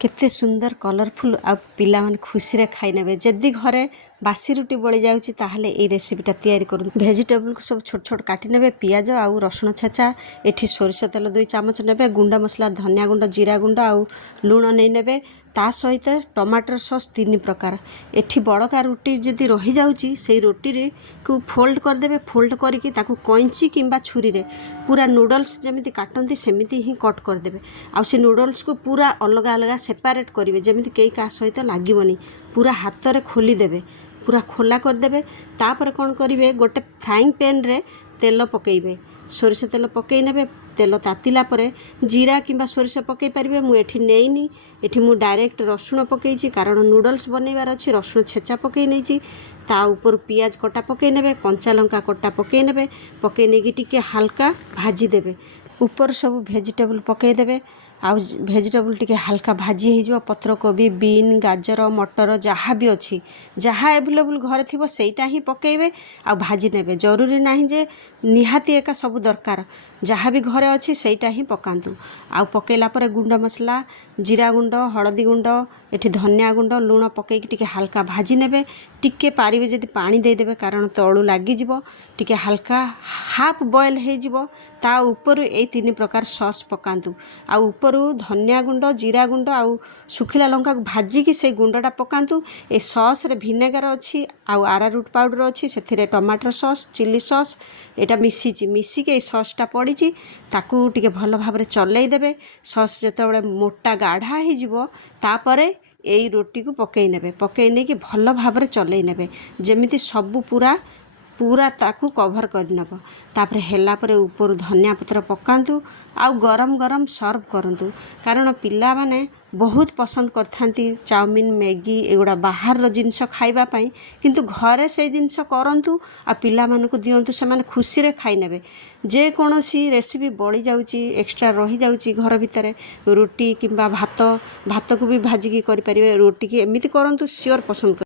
केते सुंदर कलरफुल आ पिला मन खुशी रे खाई नेबे। जदि घरे बासी रुटी बड़ी जाउची ताहले ए रेसिपीटा तैयारी करूँ। भेजिटेबल को सब छोट छोट काटी नेबे। पियाज आउ रसुण छेचा, एठी सोरिष तेल 2 चामच नेबे, गुंडा मसला धनिया गुंड जीरा गुंड आउ लूण नहीं नेबे। ता सहित टमाटर सॉस 3 प्रकार। एठी बड़का रुटी जदि रही जाउची से रोटी रे को फोल्ड कर देबे। फोल्ड करके ताकू कैंची किंबा छुरी रे पूरा नूडल्स जमिति काटंती सेमिति ही कट कर देबे। आउ से नूडल्स को पूरा अलग अलग सेपरेट करेंगे जमी कई का सहित लगभग पूरा हाथ में खोली देवे, पूरा खोला करदे। तापर कौन करेंगे गोटे फ्राइंग पैन रे तेल पकेबे, सोरिष तेल पकई ने। तेल तातिला परे जीरा किंबा सोरिष पकई पारे। मुझे नहींनी एठी मु डायरेक्ट रसुण पकई कारण नूडल्स बनइबार अच्छी। रसुण छेचा पकई नहीं, ता ऊपर पियाज कटा पकई ने, कंचा लंका कटा पकई ने। पकई नहीं टिके हल्का भाजी देबे। ऊपर सब भेजिटेबल पकई देबे। आउ भेजिटेबल टिके हल्का भाजी हो पत्र कोबी बीन गाजर मटर जहाँ भी अच्छी जहाँ एवेलेबल घरे थी सेटा ही पकेबे आ भाजी नेबे। जरूरी नहीं जे निहाती एका सब दरकार, जहाँ भी घरे अच्छी सेटा ही पकातु। आउ पकेला पर गुंडा मसला जीरा गुंड हलदी गुंड एठी धनिया गुंड लूण पकईकी टिके हल्का भाजी नेबे। टिके पारिबे जदि पानी देदेबे कारण तळू लागी जिवो। टिके हल्का हाफ बॉयल हो जिवो। ता ऊपर ए 3 प्रकार सॉस पकातु। आ ऊपर धनिया गुंड जीरा गुंड आउ सुखिला लंका को भाजिकी से गुंडटा पकातु। ए सॉस रे विनेगर अच्छी आउ आरारूट पाउडर अच्छी, से टमाटर सॉस चिली सॉस एटा मिसिकी ए सॉसटा पड़ी ताकू टिके भल भाव चलई देबे। सॉस जेतेबेले मोटा गाढ़ा हो जिवो तापरे एई रोटी को पकई नेबे। पकई नहीं कि भल भाव चलई नेबे जेमिति सबू पूरा पूरा ताकू कभर करनब। तापरे हेला परे ऊपर धनिया पत्र पकातु। आउ गरम गरम सर्व करंतु कारण पिला माने बहुत पसंद करथांती चाउमिन मैगी एगुड़ा बाहर जिनस खाइबा पाई, किंतु घरे से जिनस करंतु आ पिला मानकु दियंतु से माने खुशी रे खाई नेबे। जे कोनोसी रेसिपी बड़ी जाउची एक्स्ट्रा रही जाउची घर भितरे रोटी किंबा भात को भी भाजिकी करि परिबे। रोटी की एमिति करंतु श्योर पसंद।